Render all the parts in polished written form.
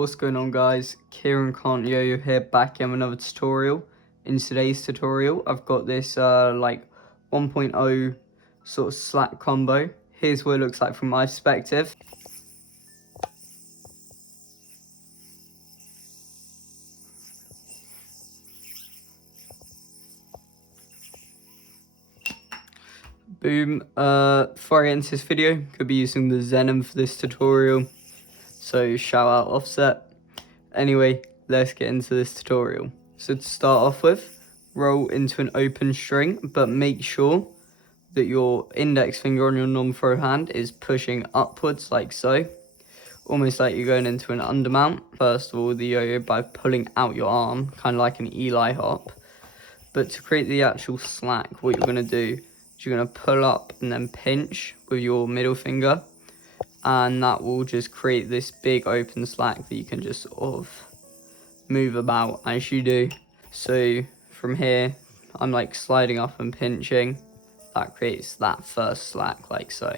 What's going on, guys? Kieran Can't Yo-Yo here, back in another tutorial. In today's tutorial, I've got this like 1.0 sort of slack combo. Here's what it looks like from my perspective. Boom. Before I get into this video, could be using the Zenon for this tutorial, so shout out Offset. Anyway, let's get into this tutorial. So to start off with, roll into an open string, but make sure that your index finger on your non-throw hand is pushing upwards like so, almost like you're going into an undermount. First of all, the yo-yo by pulling out your arm, kind of like an Eli hop. But to create the actual slack, what you're going to do is you're going to pull up and then pinch with your middle finger, and that will just create this big open slack that you can just sort of move about as you do. So from here, I'm like sliding up and pinching. That creates that first slack like so.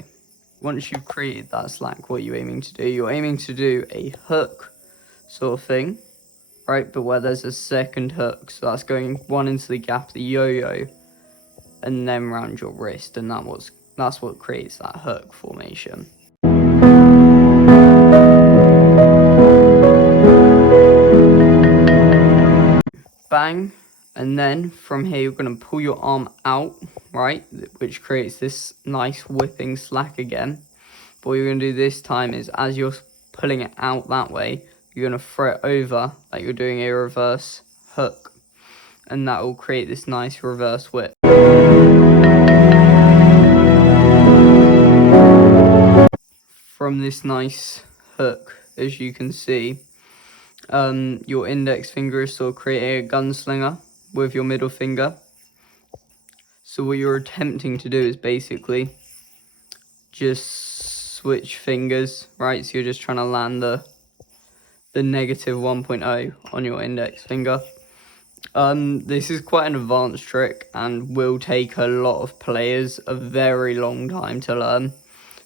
Once you've created that slack, what are you aiming to do? You're aiming to do a hook sort of thing, right? But where there's a second hook, so that's going one into the gap of the yo-yo and then round your wrist, and that's what creates that hook formation. Bang. And then from here, you're going to pull your arm out, right? Which creates this nice whipping slack again. But what you're going to do this time is, as you're pulling it out that way, you're going to throw it over like you're doing a reverse hook. And that will create this nice reverse whip. From this nice hook, as you can see, your index finger is sort of creating a gunslinger with your middle finger. So what you're attempting to do is basically just switch fingers, right? So you're just trying to land the negative 1.0 on your index finger. This is quite an advanced trick and will take a lot of players a very long time to learn.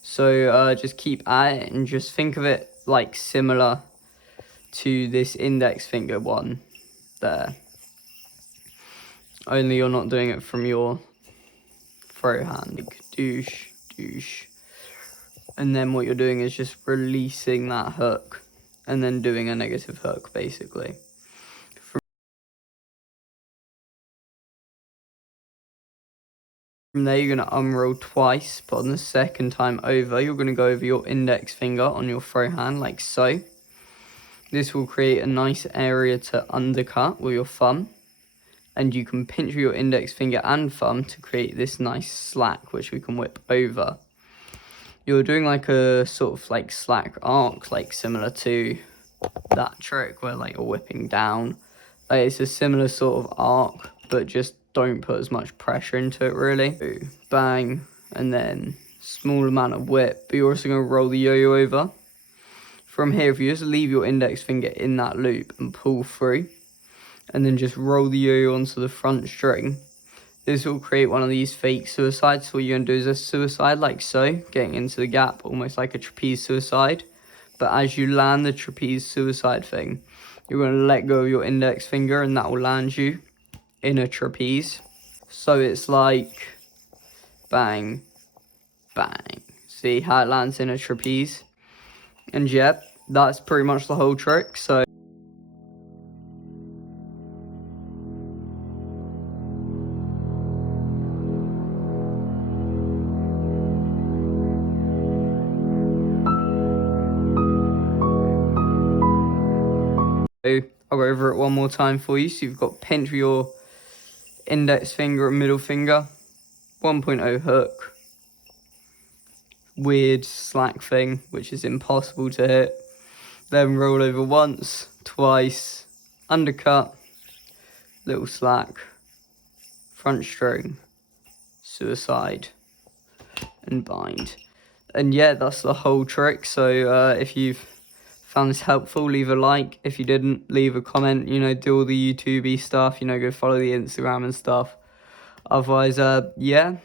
So just keep at it and just think of it like similar to this index finger one there. Only you're not doing it from your throw hand. Like, douche, douche. And then what you're doing is just releasing that hook and then doing a negative hook, basically. From there, you're going to unroll twice, but on the second time over, you're going to go over your index finger on your throw hand, like so. This will create a nice area to undercut with your thumb. And you can pinch with your index finger and thumb to create this nice slack, which we can whip over. You're doing like a sort of like slack arc, like similar to that trick where like you're whipping down. It's a similar sort of arc, but just don't put as much pressure into it really. Bang, and then small amount of whip, but you're also going to roll the yo-yo over. From here, if you just leave your index finger in that loop and pull through, and then just roll the yo-yo onto the front string, this will create one of these fake suicides. So what you're going to do is a suicide like so, getting into the gap, almost like a trapeze suicide. But as you land the trapeze suicide thing, you're going to let go of your index finger and that will land you in a trapeze. So it's like bang, bang. See how it lands in a trapeze? And yep, that's pretty much the whole trick. So I'll go over it one more time for you. So you've got pinch with your index finger and middle finger, 1.0 hook, weird slack thing, which is impossible to hit. Then roll over once, twice, undercut, little slack, front string, suicide, and bind. And yeah, that's the whole trick. So if you've found this helpful, leave a like. If you didn't, leave a comment. You know, do all the YouTube-y stuff. You know, go follow the Instagram and stuff. Otherwise, yeah,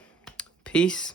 peace.